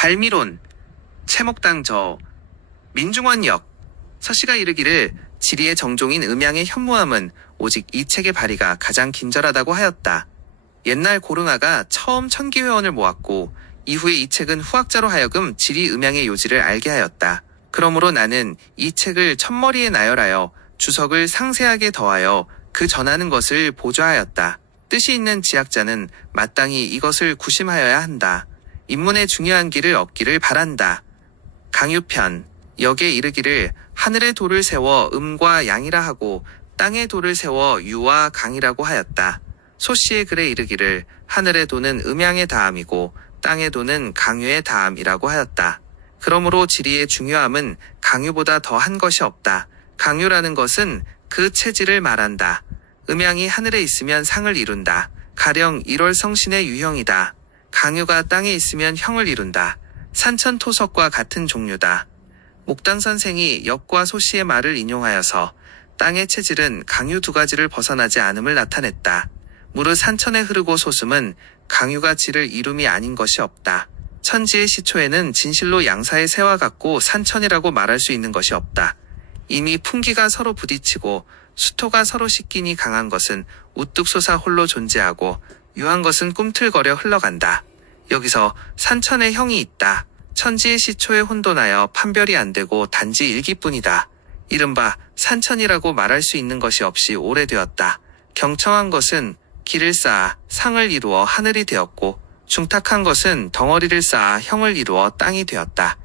발미론, 채목당저, 민중원역. 서씨가 이르기를 지리의 정종인 음양의 현무암은 오직 이 책의 발의가 가장 긴절하다고 하였다. 옛날 고릉아가 처음 천기회원을 모았고 이후에 이 책은 후학자로 하여금 지리 음양의 요지를 알게 하였다. 그러므로 나는 이 책을 첫머리에 나열하여 주석을 상세하게 더하여 그 전하는 것을 보좌하였다. 뜻이 있는 지학자는 마땅히 이것을 구심하여야 한다. 인문의 중요한 길을 얻기를 바란다. 강유편, 역에 이르기를 하늘의 도를 세워 음과 양이라 하고 땅의 도를 세워 유와 강이라고 하였다. 소씨의 글에 이르기를 하늘의 도는 음양의 다함이고 땅의 도는 강유의 다함이라고 하였다. 그러므로 지리의 중요함은 강유보다 더한 것이 없다. 강유라는 것은 그 체질을 말한다. 음양이 하늘에 있으면 상을 이룬다. 가령 1월 성신의 유형이다. 강유가 땅에 있으면 형을 이룬다. 산천토석과 같은 종류다. 목당 선생이 역과 소씨의 말을 인용하여서 땅의 체질은 강유 두 가지를 벗어나지 않음을 나타냈다. 무릇 산천에 흐르고 솟음은 강유가 지를 이룸이 아닌 것이 없다. 천지의 시초에는 진실로 양사의 새와 같고 산천이라고 말할 수 있는 것이 없다. 이미 풍기가 서로 부딪히고 수토가 서로 씻기니 강한 것은 우뚝 솟아 홀로 존재하고 유한 것은 꿈틀거려 흘러간다. 여기서 산천의 형이 있다. 천지의 시초에 혼돈하여 판별이 안 되고 단지 일기뿐이다. 이른바 산천이라고 말할 수 있는 것이 없이 오래되었다. 경청한 것은 길을 쌓아 상을 이루어 하늘이 되었고 중탁한 것은 덩어리를 쌓아 형을 이루어 땅이 되었다.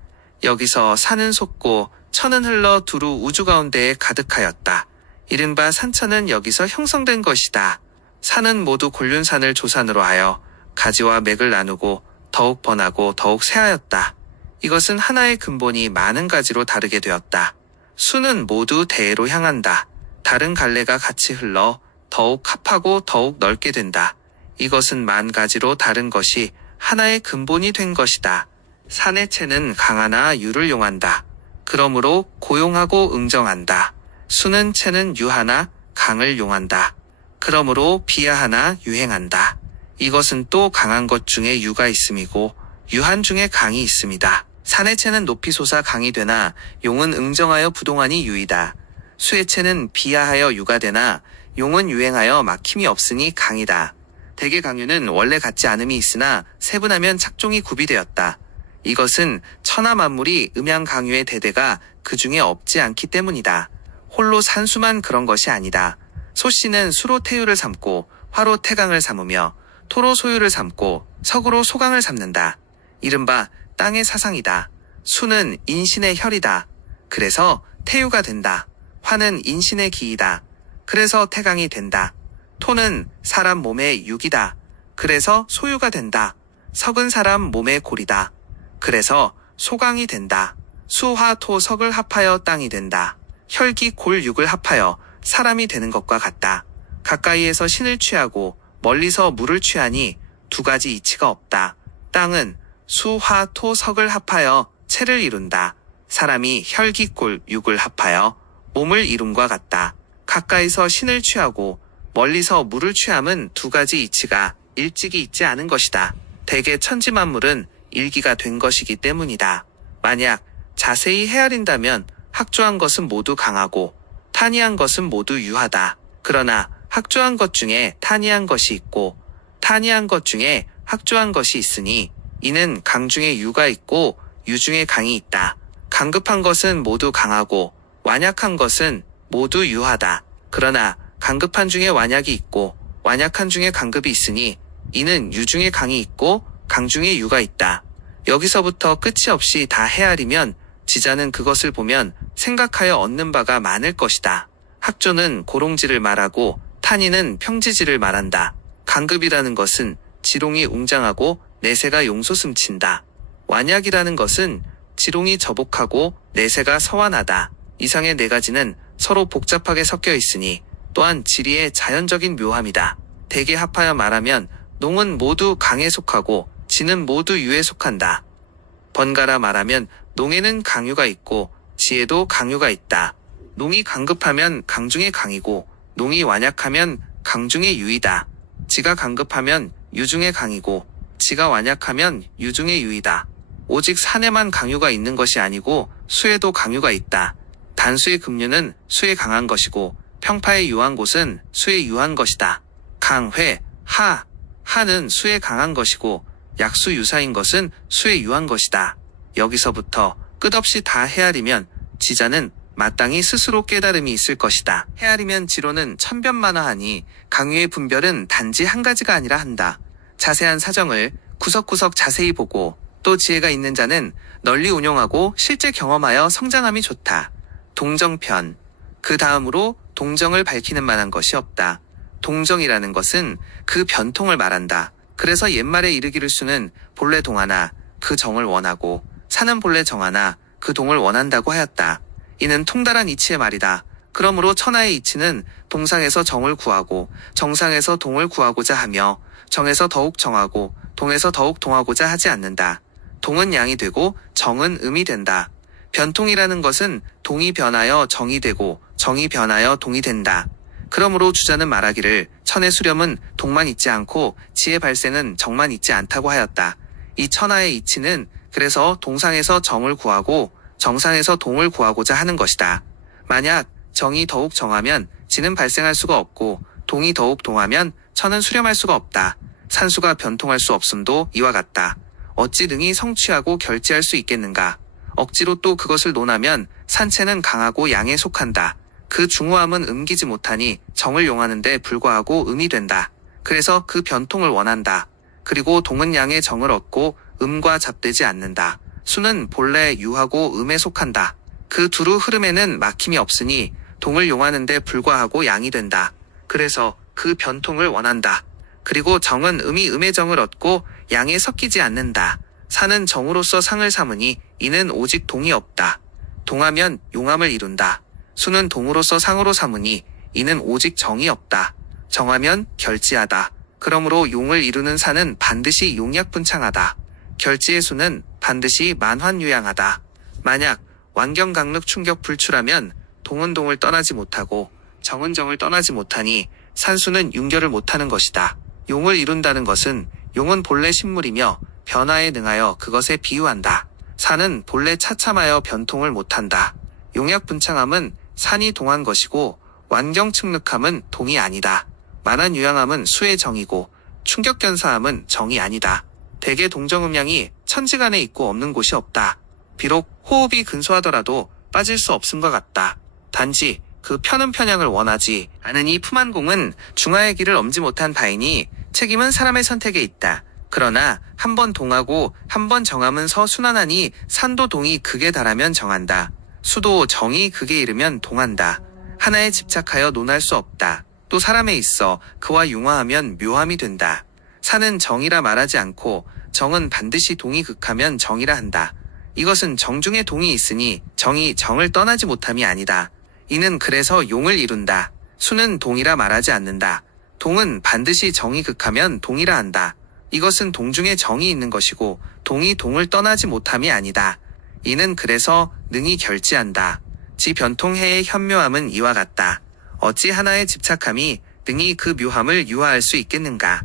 여기서 산은 솟고 천은 흘러 두루 우주 가운데에 가득하였다. 이른바 산천은 여기서 형성된 것이다. 산은 모두 곤륜산을 조산으로 하여 가지와 맥을 나누고 더욱 번하고 더욱 쇠하였다. 이것은 하나의 근본이 많은 가지로 다르게 되었다. 수는 모두 대해로 향한다. 다른 갈래가 같이 흘러 더욱 합하고 더욱 넓게 된다. 이것은 만 가지로 다른 것이 하나의 근본이 된 것이다. 산의 체는 강하나 유를 용한다. 그러므로 고용하고 응정한다. 수는 체는 유하나 강을 용한다. 그러므로 비하하나 유행한다. 이것은 또 강한 것 중에 유가 있음이고 유한 중에 강이 있음이다. 산의 체는 높이 솟아 강이 되나 용은 응정하여 부동하니 유이다. 수의 체는 비하하여 유가 되나 용은 유행하여 막힘이 없으니 강이다. 대개 강유는 원래 같지 않음이 있으나 세분하면 착종이 구비되었다. 이것은 천하 만물이 음양 강유의 대대가 그 중에 없지 않기 때문이다. 홀로 산수만 그런 것이 아니다. 소씨는 수로 태유를 삼고 화로 태강을 삼으며 토로 소유를 삼고 석으로 소강을 삼는다. 이른바 땅의 사상이다. 수는 인신의 혈이다. 그래서 태유가 된다. 화는 인신의 기이다. 그래서 태강이 된다. 토는 사람 몸의 육이다. 그래서 소유가 된다. 석은 사람 몸의 골이다. 그래서 소강이 된다. 수, 화, 토, 석을 합하여 땅이 된다. 혈기, 골, 육을 합하여 사람이 되는 것과 같다. 가까이에서 신을 취하고 멀리서 물을 취하니 두 가지 이치가 없다. 땅은 수, 화, 토, 석을 합하여 체를 이룬다. 사람이 혈기, 골, 육을 합하여 몸을 이룸과 같다. 가까이서 신을 취하고 멀리서 물을 취함은 두 가지 이치가 일찍이 있지 않은 것이다. 대개 천지만물은 일기가 된 것이기 때문이다. 만약 자세히 헤아린다면 학조한 것은 모두 강하고 탄이한 것은 모두 유하다. 그러나 학조한 것 중에 탄이한 것이 있고 탄이한 것 중에 학조한 것이 있으니 이는 강 중에 유가 있고 유 중에 강이 있다. 강급한 것은 모두 강하고 완약한 것은 모두 유하다. 그러나 강급한 중에 완약이 있고 완약한 중에 강급이 있으니 이는 유 중에 강이 있고 강 중에 유가 있다. 여기서부터 끝이 없이 다 헤아리면 지자는 그것을 보면 생각하여 얻는 바가 많을 것이다. 학조는 고롱지를 말하고 탄이는 평지지를 말한다. 강급이라는 것은 지롱이 웅장하고 내세가 용솟음친다. 완약이라는 것은 지롱이 저복하고 내세가 서완하다. 이상의 네 가지는 서로 복잡하게 섞여 있으니 또한 지리의 자연적인 묘함이다. 대개 합하여 말하면 농은 모두 강에 속하고 지는 모두 유에 속한다. 번갈아 말하면 농에는 강유가 있고 지에도 강유가 있다. 농이 강급하면 강 중에 강이고 농이 완약하면 강 중에 유이다. 지가 강급하면 유 중에 강이고 지가 완약하면 유 중에 유이다. 오직 산에만 강유가 있는 것이 아니고 수에도 강유가 있다. 단수의 급류는 수에 강한 것이고 평파의 유한 곳은 수에 유한 것이다. 강회, 하는 수에 강한 것이고 약수 유사인 것은 수에 유한 것이다. 여기서부터 끝없이 다 헤아리면 지자는 마땅히 스스로 깨달음이 있을 것이다. 헤아리면 지로는 천변만화하니 강유의 분별은 단지 한 가지가 아니라 한다. 자세한 사정을 구석구석 자세히 보고 또 지혜가 있는 자는 널리 운용하고 실제 경험하여 성장함이 좋다. 동정편. 그 다음으로 동정을 밝히는 만한 것이 없다. 동정이라는 것은 그 변통을 말한다. 그래서 옛말에 이르기를 수는 본래 동하나 그 정을 원하고 사는 본래 정하나 그 동을 원한다고 하였다. 이는 통달한 이치의 말이다. 그러므로 천하의 이치는 동상에서 정을 구하고 정상에서 동을 구하고자 하며 정에서 더욱 정하고 동에서 더욱 동하고자 하지 않는다. 동은 양이 되고 정은 음이 된다. 변통이라는 것은 동이 변하여 정이 되고 정이 변하여 동이 된다. 그러므로 주자는 말하기를 천의 수렴은 동만 있지 않고 지혜 발생은 정만 있지 않다고 하였다. 이 천하의 이치는 그래서 동상에서 정을 구하고 정상에서 동을 구하고자 하는 것이다. 만약 정이 더욱 정하면 지는 발생할 수가 없고 동이 더욱 동하면 천은 수렴할 수가 없다. 산수가 변통할 수 없음도 이와 같다. 어찌 능히 성취하고 결지할 수 있겠는가? 억지로 또 그것을 논하면 산체는 강하고 양에 속한다. 그 중후함은 음기지 못하니 정을 용하는 데 불과하고 음이 된다. 그래서 그 변통을 원한다. 그리고 동은 양의 정을 얻고 음과 잡되지 않는다. 수는 본래 유하고 음에 속한다. 그 두루 흐름에는 막힘이 없으니 동을 용하는 데 불과하고 양이 된다. 그래서 그 변통을 원한다. 그리고 정은 음이 음의 정을 얻고 양에 섞이지 않는다. 산은 정으로서 상을 삼으니 이는 오직 동이 없다. 동하면 용함을 이룬다. 수는 동으로서 상으로 삼으니 이는 오직 정이 없다. 정하면 결지하다. 그러므로 용을 이루는 산은 반드시 용약분창하다. 결지의 수는 반드시 만환유양하다. 만약 완경강륵 충격 불출하면 동은 동을 떠나지 못하고 정은 정을 떠나지 못하니 산수는 윤결을 못하는 것이다. 용을 이룬다는 것은 용은 본래 식물이며 변화에 능하여 그것에 비유한다. 산은 본래 차참하여 변통을 못한다. 용약분창함은 산이 동한 것이고 완경측륵함은 동이 아니다. 만환유양함은 수의 정이고 충격견사함은 정이 아니다. 대개 동정음양이 천지간에 있고 없는 곳이 없다. 비록 호흡이 근소하더라도 빠질 수 없음과 같다. 단지 그 편은 편향을 원하지 않으니 품한공은 중하의 길을 엄지 못한 바이니 책임은 사람의 선택에 있다. 그러나 한 번 동하고 한 번 정함은 서순환하니 산도 동이 극에 달하면 정한다. 수도 정이 극에 이르면 동한다. 하나에 집착하여 논할 수 없다. 또 사람에 있어 그와 융화하면 묘함이 된다. 산은 정이라 말하지 않고 정은 반드시 동이 극하면 정이라 한다. 이것은 정중에 동이 있으니 정이 정을 떠나지 못함이 아니다. 이는 그래서 용을 이룬다. 수는 동이라 말하지 않는다. 동은 반드시 정이 극하면 동이라 한다. 이것은 동중에 정이 있는 것이고 동이 동을 떠나지 못함이 아니다. 이는 그래서 능히 결지한다. 지 변통해의 현묘함은 이와 같다. 어찌 하나에 집착함이 능히 그 묘함을 유화할 수 있겠는가?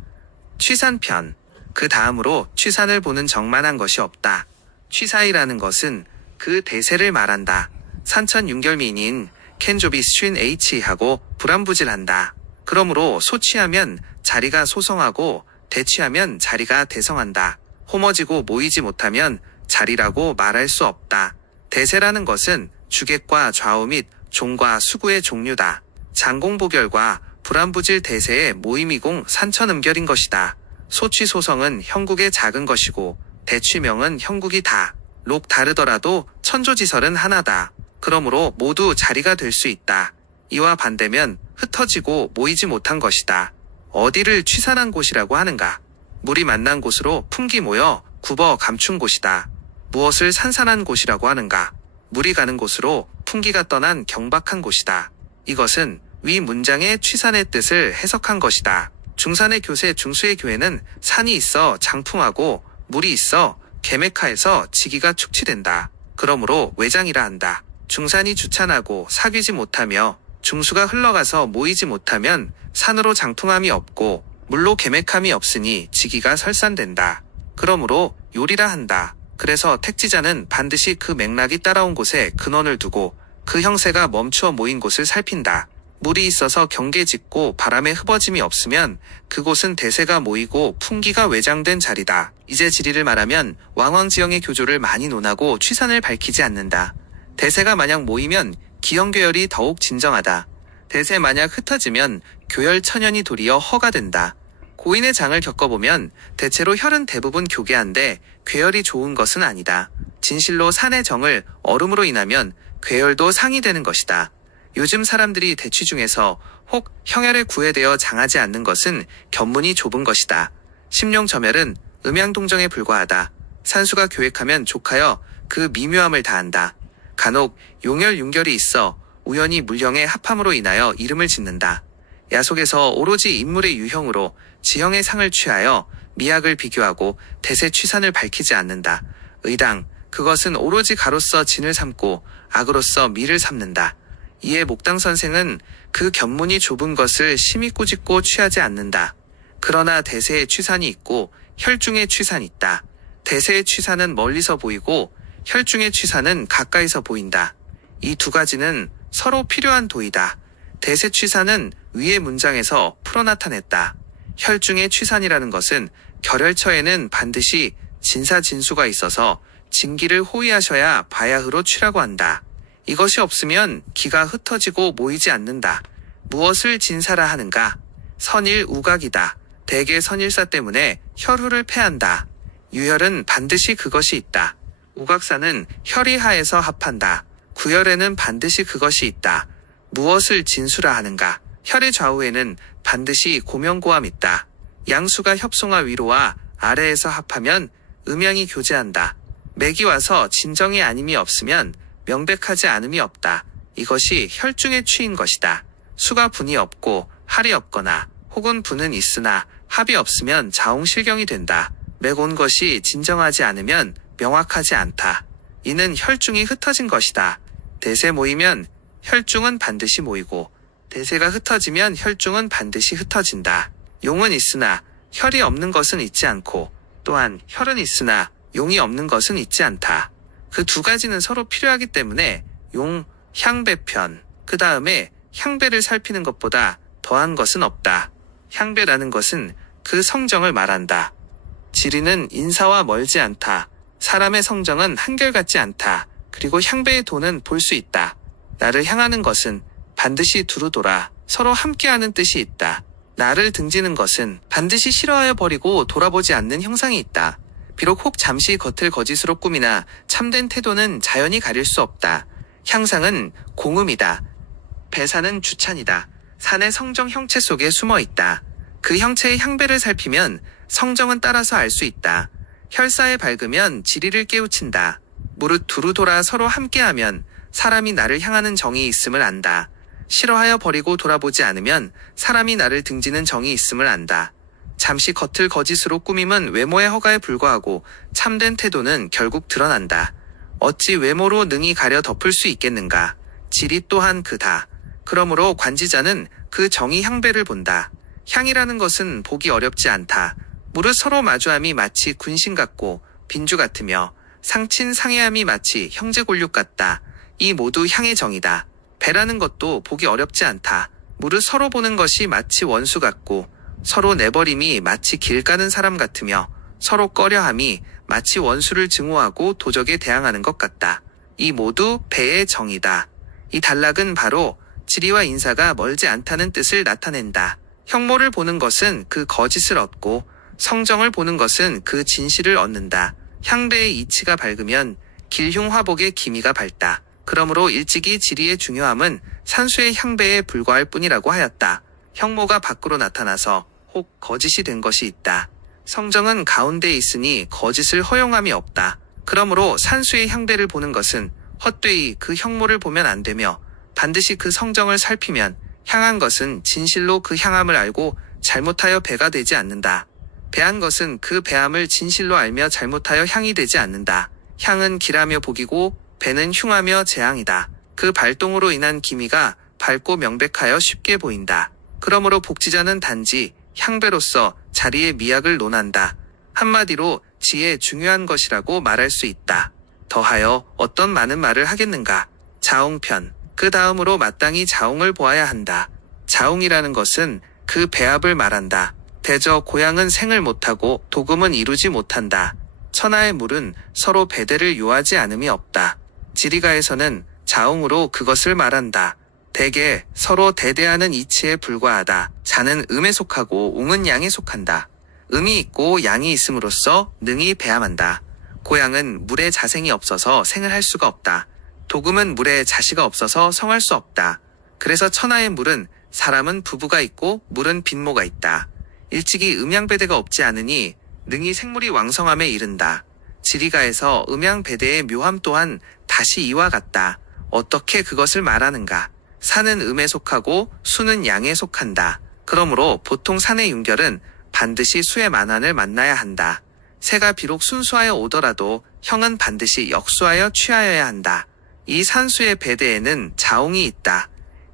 취산편. 그 다음으로 취산을 보는 정만한 것이 없다. 취사이라는 것은 그 대세를 말한다. 산천윤결미인인 캔조비 쉰 H하고 불안부질한다. 그러므로 소취하면 자리가 소성하고 대취하면 자리가 대성한다. 호머지고 모이지 못하면 자리라고 말할 수 없다. 대세라는 것은 주객과 좌우 및 종과 수구의 종류다. 장공보결과 불안부질 대세의 모임이공 산천음결인 것이다. 소취소성은 형국의 작은 것이고 대취명은 형국이 다. 록 다르더라도 천조지설은 하나다. 그러므로 모두 자리가 될 수 있다. 이와 반대면 흩어지고 모이지 못한 것이다. 어디를 취산한 곳이라고 하는가? 물이 만난 곳으로 풍기 모여 굽어 감춘 곳이다. 무엇을 산산한 곳이라고 하는가? 물이 가는 곳으로 풍기가 떠난 경박한 곳이다. 이것은 위 문장의 취산의 뜻을 해석한 것이다. 중산의 교세 중수의 교회는 산이 있어 장풍하고 물이 있어 개메카에서 지기가 축치된다. 그러므로 외장이라 한다. 중산이 주찬하고 사귀지 못하며 중수가 흘러가서 모이지 못하면 산으로 장풍함이 없고 물로 개맥함이 없으니 지기가 설산된다. 그러므로 요리라 한다. 그래서 택지자는 반드시 그 맥락이 따라온 곳에 근원을 두고 그 형세가 멈추어 모인 곳을 살핀다. 물이 있어서 경계 짙고 바람에 흡어짐이 없으면 그곳은 대세가 모이고 풍기가 외장된 자리다. 이제 지리를 말하면 왕왕지형의 교조를 많이 논하고 취산을 밝히지 않는다. 대세가 만약 모이면 기형괴열이 더욱 진정하다. 대세 만약 흩어지면 교열천연이 도리어 허가 된다. 고인의 장을 겪어보면 대체로 혈은 대부분 교계한데 괴열이 좋은 것은 아니다. 진실로 산의 정을 얼음으로 인하면 괴열도 상이 되는 것이다. 요즘 사람들이 대취 중에서 혹 형열에 구애되어 장하지 않는 것은 견문이 좁은 것이다. 심룡점열은 음양동정에 불과하다. 산수가 교획하면 족하여 그 미묘함을 다한다. 간혹 용열 윤결이 있어 우연히 물형의 합함으로 인하여 이름을 짓는다. 야속에서 오로지 인물의 유형으로 지형의 상을 취하여 미학을 비교하고 대세 취산을 밝히지 않는다. 의당 그것은 오로지 가로서 진을 삼고 악으로서 미를 삼는다. 이에 목당 선생은 그 견문이 좁은 것을 심히 꾸짖고 취하지 않는다. 그러나 대세의 취산이 있고 혈중의 취산이 있다. 대세의 취산은 멀리서 보이고 혈중의 취산은 가까이서 보인다. 이 두 가지는 서로 필요한 도이다. 대세 취산은 위의 문장에서 풀어 나타냈다. 혈중의 취산이라는 것은 결혈처에는 반드시 진사진수가 있어서 진기를 호위하셔야 바야흐로 취라고 한다. 이것이 없으면 기가 흩어지고 모이지 않는다. 무엇을 진사라 하는가? 선일 우각이다. 대개 선일사 때문에 혈후를 패한다. 유혈은 반드시 그것이 있다. 우각사는 혈이 하에서 합한다. 구혈에는 반드시 그것이 있다. 무엇을 진수라 하는가? 혈의 좌우에는 반드시 고명고함 있다. 양수가 협송하 위로와 아래에서 합하면 음양이 교제한다. 맥이 와서 진정이 아님이 없으면 명백하지 않음이 없다. 이것이 혈중의 취인 것이다. 수가 분이 없고 할이 없거나 혹은 분은 있으나 합이 없으면 자웅실경이 된다. 맥 온 것이 진정하지 않으면 명확하지 않다. 이는 혈중이 흩어진 것이다. 대세 모이면 혈중은 반드시 모이고 대세가 흩어지면 혈중은 반드시 흩어진다. 용은 있으나 혈이 없는 것은 있지 않고 또한 혈은 있으나 용이 없는 것은 있지 않다. 그 두 가지는 서로 필요하기 때문에 용, 향배편, 그 다음에 향배를 살피는 것보다 더한 것은 없다. 향배라는 것은 그 성정을 말한다. 지리는 인사와 멀지 않다. 사람의 성정은 한결같지 않다. 그리고 향배의 도는 볼 수 있다. 나를 향하는 것은 반드시 두루 돌아 서로 함께하는 뜻이 있다. 나를 등지는 것은 반드시 싫어하여 버리고 돌아보지 않는 형상이 있다. 비록 혹 잠시 겉을 거짓으로 꾸미나 참된 태도는 자연히 가릴 수 없다. 향상은 공음이다. 배사는 주찬이다. 산의 성정 형체 속에 숨어 있다. 그 형체의 향배를 살피면 성정은 따라서 알 수 있다. 혈사에 밝으면 지리를 깨우친다. 무릇 두루 돌아 서로 함께하면 사람이 나를 향하는 정이 있음을 안다. 싫어하여 버리고 돌아보지 않으면 사람이 나를 등지는 정이 있음을 안다. 잠시 겉을 거짓으로 꾸밈은 외모의 허가에 불과하고 참된 태도는 결국 드러난다. 어찌 외모로 능히 가려 덮을 수 있겠는가? 지리 또한 그다. 그러므로 관지자는 그 정의 향배를 본다. 향이라는 것은 보기 어렵지 않다. 무릇 서로 마주함이 마치 군신 같고 빈주 같으며 상친 상해함이 마치 형제골육 같다. 이 모두 향의 정이다. 배라는 것도 보기 어렵지 않다. 무릇 서로 보는 것이 마치 원수 같고 서로 내버림이 마치 길 가는 사람 같으며 서로 꺼려함이 마치 원수를 증오하고 도적에 대항하는 것 같다. 이 모두 배의 정이다. 이 단락은 바로 지리와 인사가 멀지 않다는 뜻을 나타낸다. 형모를 보는 것은 그 거짓을 얻고 성정을 보는 것은 그 진실을 얻는다. 향배의 이치가 밝으면 길흉화복의 기미가 밝다. 그러므로 일찍이 지리의 중요함은 산수의 향배에 불과할 뿐이라고 하였다. 형모가 밖으로 나타나서 혹 거짓이 된 것이 있다. 성정은 가운데에 있으니 거짓을 허용함이 없다. 그러므로 산수의 향배를 보는 것은 헛되이 그 형모를 보면 안 되며 반드시 그 성정을 살피면 향한 것은 진실로 그 향함을 알고 잘못하여 배가 되지 않는다. 배한 것은 그 배함을 진실로 알며 잘못하여 향이 되지 않는다. 향은 길하며 복이고 배는 흉하며 재앙이다. 그 발동으로 인한 기미가 밝고 명백하여 쉽게 보인다. 그러므로 복지자는 단지 향배로서 자리의 미학을 논한다. 한마디로 지혜 중요한 것이라고 말할 수 있다. 더하여 어떤 많은 말을 하겠는가. 자웅편. 그 다음으로 마땅히 자웅을 보아야 한다. 자웅이라는 것은 그 배합을 말한다. 대저 고양은 생을 못하고 도금은 이루지 못한다. 천하의 물은 서로 배대를 요하지 않음이 없다. 지리가에서는 자웅으로 그것을 말한다. 대개 서로 대대하는 이치에 불과하다. 자는 음에 속하고 웅은 양에 속한다. 음이 있고 양이 있음으로써 능히 배합한다. 고양은 물에 자생이 없어서 생을 할 수가 없다. 도금은 물에 자시가 없어서 성할 수 없다. 그래서 천하의 물은 사람은 부부가 있고 물은 빈모가 있다. 일찍이 음양배대가 없지 않으니 능히 생물이 왕성함에 이른다. 지리가에서 음양배대의 묘함 또한 다시 이와 같다. 어떻게 그것을 말하는가. 산은 음에 속하고 수는 양에 속한다. 그러므로 보통 산의 윤결은 반드시 수의 만환을 만나야 한다. 새가 비록 순수하여 오더라도 형은 반드시 역수하여 취하여야 한다. 이 산수의 배대에는 자웅이 있다.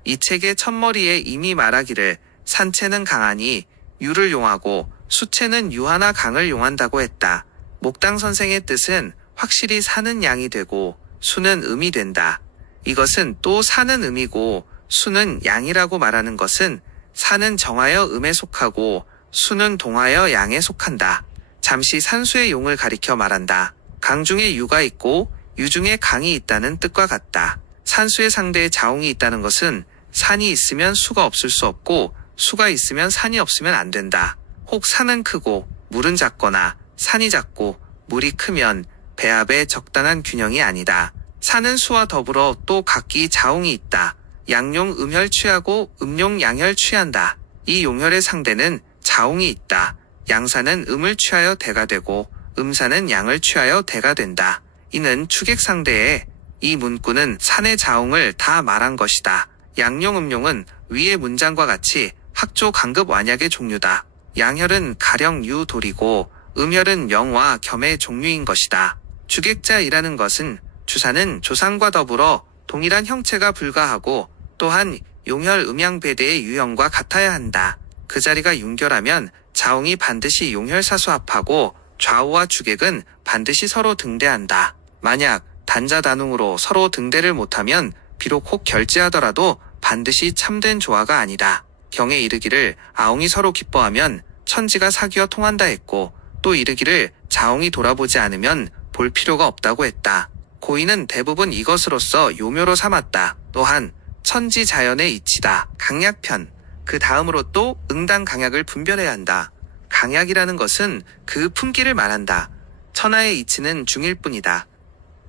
이 책의 첫머리에 이미 말하기를 산채는 강하니 유를 용하고 수채는 유하나 강을 용한다고 했다. 목당 선생의 뜻은 확실히 산은 양이 되고 수는 음이 된다. 이것은 또 산은 음이고 수는 양이라고 말하는 것은 산은 정하여 음에 속하고 수는 동하여 양에 속한다. 잠시 산수의 용을 가리켜 말한다. 강 중에 유가 있고 유 중에 강이 있다는 뜻과 같다. 산수의 상대에 자웅이 있다는 것은 산이 있으면 수가 없을 수 없고 수가 있으면 산이 없으면 안 된다. 혹 산은 크고 물은 작거나 산이 작고 물이 크면 배합에 적당한 균형이 아니다. 산은 수와 더불어 또 각기 자웅이 있다. 양용 음혈 취하고 음용 양혈 취한다. 이 용혈의 상대는 자웅이 있다. 양산은 음을 취하여 대가 되고 음산은 양을 취하여 대가 된다. 이는 추객상대에 이 문구는 산의 자웅을 다 말한 것이다. 양용 음용은 위의 문장과 같이 학조 강급 완약의 종류다. 양혈은 가령 유 돌이고 음혈은 명와 겸의 종류인 것이다. 주객자이라는 것은 주사는 조상과 더불어 동일한 형체가 불가하고 또한 용혈 음양배대의 유형과 같아야 한다. 그 자리가 윤결하면 자웅이 반드시 용혈사수합하고 좌우와 주객은 반드시 서로 등대한다. 만약 단자단웅으로 서로 등대를 못하면 비록 혹 결지하더라도 반드시 참된 조화가 아니다. 경에 이르기를 아웅이 서로 기뻐하면 천지가 사귀어 통한다 했고 또 이르기를 자웅이 돌아보지 않으면 볼 필요가 없다고 했다. 고인은 대부분 이것으로써 요묘로 삼았다. 또한 천지자연의 이치다. 강약편. 그 다음으로 또 응당 강약을 분별해야 한다. 강약이라는 것은 그 품기를 말한다. 천하의 이치는 중일 뿐이다.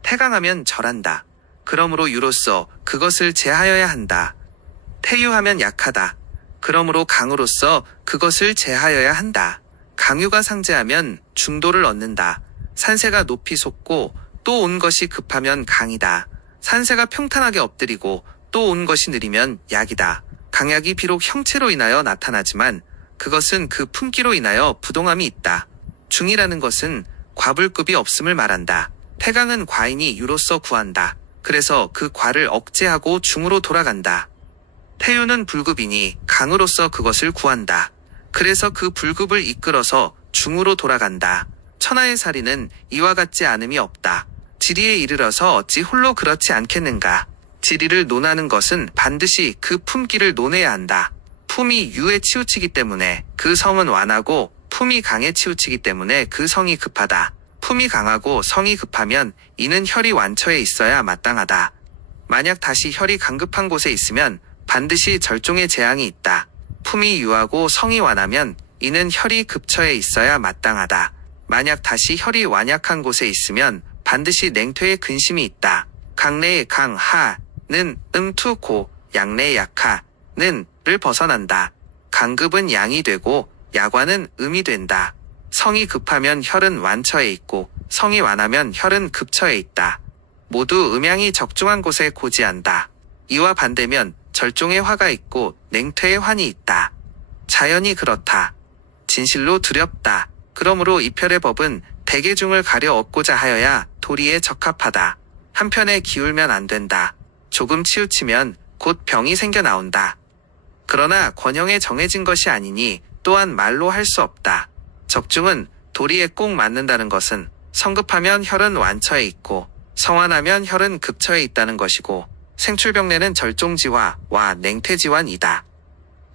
태강하면 절한다. 그러므로 유로서 그것을 제하여야 한다. 태유하면 약하다. 그러므로 강으로서 그것을 제하여야 한다. 강유가 상제하면 중도를 얻는다. 산세가 높이 솟고 또 온 것이 급하면 강이다. 산세가 평탄하게 엎드리고 또 온 것이 느리면 약이다. 강약이 비록 형체로 인하여 나타나지만 그것은 그 품기로 인하여 부동함이 있다. 중이라는 것은 과불급이 없음을 말한다. 태강은 과인이 유로서 구한다. 그래서 그 과를 억제하고 중으로 돌아간다. 태유는 불급이니 강으로서 그것을 구한다. 그래서 그 불급을 이끌어서 중으로 돌아간다. 천하의 살이는 이와 같지 않음이 없다. 지리에 이르러서 어찌 홀로 그렇지 않겠는가. 지리를 논하는 것은 반드시 그 품기를 논해야 한다. 품이 유에 치우치기 때문에 그 성은 완하고 품이 강에 치우치기 때문에 그 성이 급하다. 품이 강하고 성이 급하면 이는 혈이 완처에 있어야 마땅하다. 만약 다시 혈이 강급한 곳에 있으면 반드시 절종의 재앙이 있다. 품이 유하고 성이 완하면 이는 혈이 급처에 있어야 마땅하다. 만약 다시 혈이 완약한 곳에 있으면 반드시 냉퇴의 근심이 있다. 강내의 강하는 투고 양내의 약하는 를 벗어난다. 강급은 양이 되고 약완은 음이 된다. 성이 급하면 혈은 완처에 있고 성이 완하면 혈은 급처에 있다. 모두 음양이 적중한 곳에 고지한다. 이와 반대면 절종의 화가 있고 냉퇴의 환이 있다. 자연이 그렇다. 진실로 두렵다. 그러므로 이편의 법은 대계중을 가려 얻고자 하여야 도리에 적합하다. 한편에 기울면 안 된다. 조금 치우치면 곧 병이 생겨 나온다. 그러나 권형에 정해진 것이 아니니 또한 말로 할 수 없다. 적중은 도리에 꼭 맞는다는 것은 성급하면 혈은 완처에 있고 성환하면 혈은 급처에 있다는 것이고 생출병례는 절종지화와 냉퇴지환이다.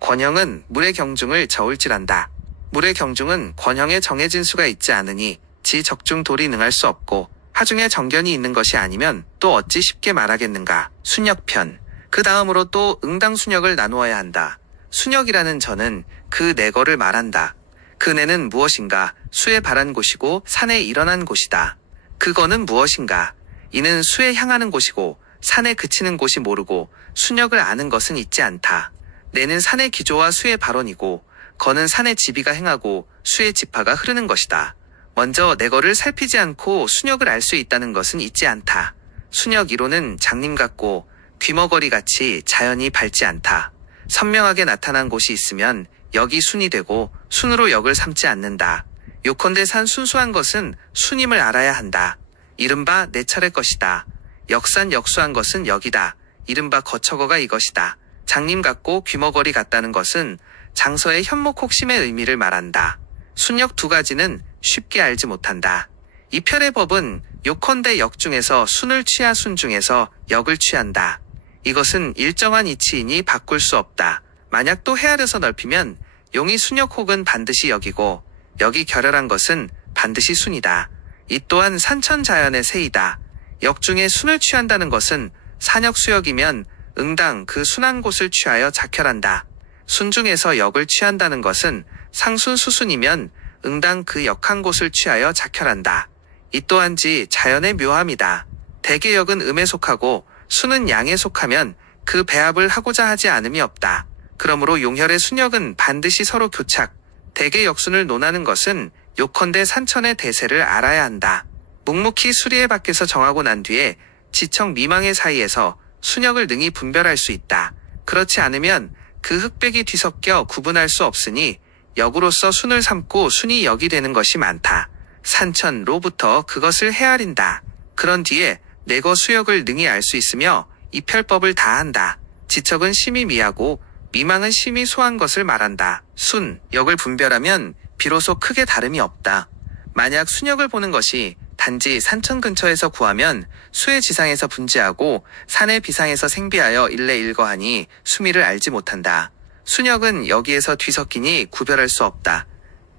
권형은 물의 경중을 저울질한다. 물의 경중은 권형에 정해진 수가 있지 않으니 지 적중 돌이 능할 수 없고 하중에 정견이 있는 것이 아니면 또 어찌 쉽게 말하겠는가. 순역편. 그 다음으로 또 응당 순역을 나누어야 한다. 순역이라는 저는 그 내거를 말한다. 그 내는 무엇인가? 수에 발한 곳이고 산에 일어난 곳이다. 그거는 무엇인가? 이는 수에 향하는 곳이고 산에 그치는 곳이 모르고 순역을 아는 것은 있지 않다. 내는 산의 기조와 수의 발원이고 거는 산의 지비가 행하고 수의 지파가 흐르는 것이다. 먼저 내거를 살피지 않고 순역을 알 수 있다는 것은 있지 않다. 순역 이론은 장님 같고 귀머거리 같이 자연이 밝지 않다. 선명하게 나타난 곳이 있으면 역이 순이 되고 순으로 역을 삼지 않는다. 요컨대 산 순수한 것은 순임을 알아야 한다. 이른바 내 차례 것이다. 역산 역수한 것은 역이다. 이른바 거처거가 이것이다. 장님 같고 귀머거리 같다는 것은 장서의 현목혹심의 의미를 말한다. 순역 두 가지는 쉽게 알지 못한다. 이 편의 법은 요컨대 역 중에서 순을 취하 순 중에서 역을 취한다. 이것은 일정한 이치이니 바꿀 수 없다. 만약 또 헤아려서 넓히면 용이 순역 혹은 반드시 역이고 역이 결혈한 것은 반드시 순이다. 이 또한 산천자연의 세이다. 역 중에 순을 취한다는 것은 산역수역이면 응당 그 순한 곳을 취하여 작혈한다. 순 중에서 역을 취한다는 것은 상순수순이면 응당 그 역한 곳을 취하여 작혈한다. 이 또한지 자연의 묘함이다. 대개 역은 음에 속하고 순은 양에 속하면 그 배합을 하고자 하지 않음이 없다. 그러므로 용혈의 순역은 반드시 서로 교착, 대개 역순을 논하는 것은 요컨대 산천의 대세를 알아야 한다. 묵묵히 수리에 밖에서 정하고 난 뒤에 지청 미망의 사이에서 순역을 능히 분별할 수 있다. 그렇지 않으면 그 흑백이 뒤섞여 구분할 수 없으니 역으로서 순을 삼고 순이 역이 되는 것이 많다. 산천로부터 그것을 헤아린다. 그런 뒤에 내거 수역을 능히 알 수 있으며 이별법을 다한다. 지척은 심히 미하고 미망은 심히 소한 것을 말한다. 순, 역을 분별하면 비로소 크게 다름이 없다. 만약 순역을 보는 것이 단지 산천 근처에서 구하면 수의 지상에서 분지하고 산의 비상에서 생비하여 일례 일거하니 수미를 알지 못한다. 순역은 여기에서 뒤섞이니 구별할 수 없다.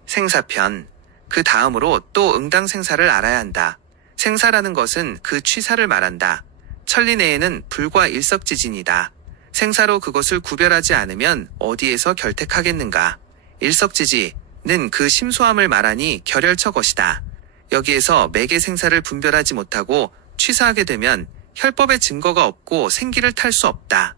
생사편. 그 다음으로 또 응당 생사를 알아야 한다. 생사라는 것은 그 취사를 말한다. 천리 내에는 불과 일석지진이다. 생사로 그것을 구별하지 않으면 어디에서 결택하겠는가. 일석지지는 그 심소함을 말하니 결혈처 것이다. 여기에서 매개 생사를 분별하지 못하고 취사하게 되면 혈법의 증거가 없고 생기를 탈 수 없다.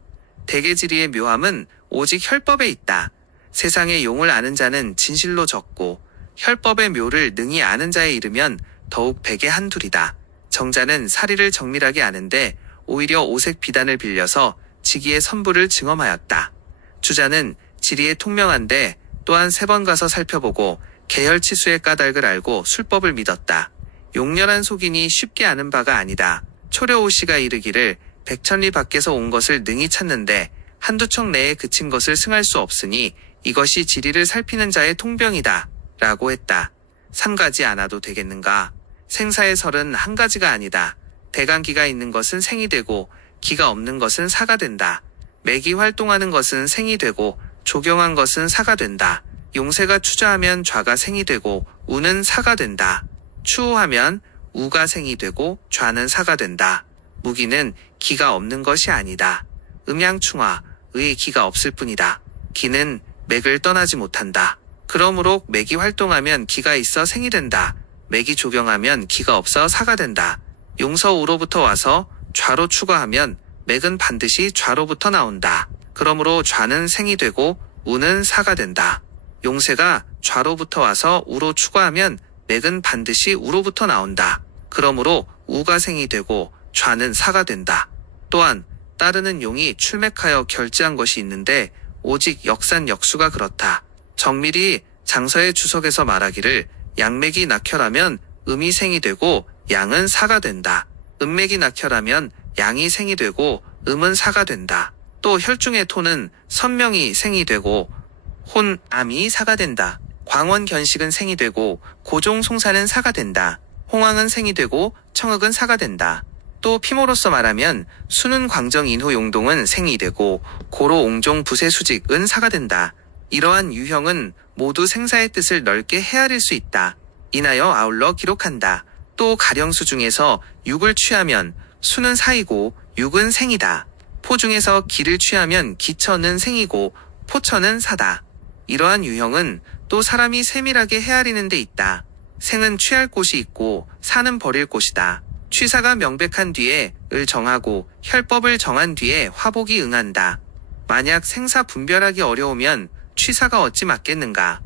대개지리의 묘함은 오직 혈법에 있다. 세상의 용을 아는 자는 진실로 적고 혈법의 묘를 능히 아는 자에 이르면 더욱 백에 한둘이다. 정자는 사리를 정밀하게 아는데 오히려 오색 비단을 빌려서 지기의 선부를 증엄하였다. 주자는 지리에 통명한데 또한 3번 가서 살펴보고 계혈치수의 까닭을 알고 술법을 믿었다. 용렬한 속인이 쉽게 아는 바가 아니다. 초려오씨가 이르기를 백천리 밖에서 온 것을 능히 찾는데 한두 척 내에 그친 것을 승할 수 없으니 이것이 지리를 살피는 자의 통병이다. 라고 했다. 3가지 않아도 되겠는가? 생사의 설은 한 가지가 아니다. 대간기가 있는 것은 생이 되고 기가 없는 것은 사가 된다. 맥이 활동하는 것은 생이 되고 조경한 것은 사가 된다. 용세가 추자하면 좌가 생이 되고 우는 사가 된다. 추우하면 우가 생이 되고 좌는 사가 된다. 무기는 기가 없는 것이 아니다. 음양충하, 의 기가 없을 뿐이다. 기는 맥을 떠나지 못한다. 그러므로 맥이 활동하면 기가 있어 생이 된다. 맥이 조경하면 기가 없어 사가 된다. 용서우로부터 와서 좌로 추가하면 맥은 반드시 좌로부터 나온다. 그러므로 좌는 생이 되고 우는 사가 된다. 용세가 좌로부터 와서 우로 추가하면 맥은 반드시 우로부터 나온다. 그러므로 우가 생이 되고 좌는 사가 된다. 또한 따르는 용이 출맥하여 결지한 것이 있는데 오직 역산 역수가 그렇다. 정밀히 장서의 주석에서 말하기를 양맥이 낙혈하면 음이 생이 되고 양은 사가 된다. 음맥이 낙혈하면 양이 생이 되고 음은 사가 된다. 또 혈중의 토는 선명이 생이 되고 혼, 암이 사가 된다. 광원 견식은 생이 되고 고종 송사는 사가 된다. 홍황은 생이 되고 청흑은 사가 된다. 또 피모로서 말하면 수는 광정 인호 용동은 생이 되고 고로 옹종 부세 수직은 사가 된다. 이러한 유형은 모두 생사의 뜻을 넓게 헤아릴 수 있다. 인하여 아울러 기록한다. 또 가령수 중에서 육을 취하면 수는 사이고 육은 생이다. 포 중에서 기를 취하면 기처는 생이고 포처는 사다. 이러한 유형은 또 사람이 세밀하게 헤아리는 데 있다. 생은 취할 곳이 있고 사는 버릴 곳이다. 취사가 명백한 뒤에 을 정하고 혈법을 정한 뒤에 화복이 응한다. 만약 생사 분별하기 어려우면 취사가 어찌 맞겠는가?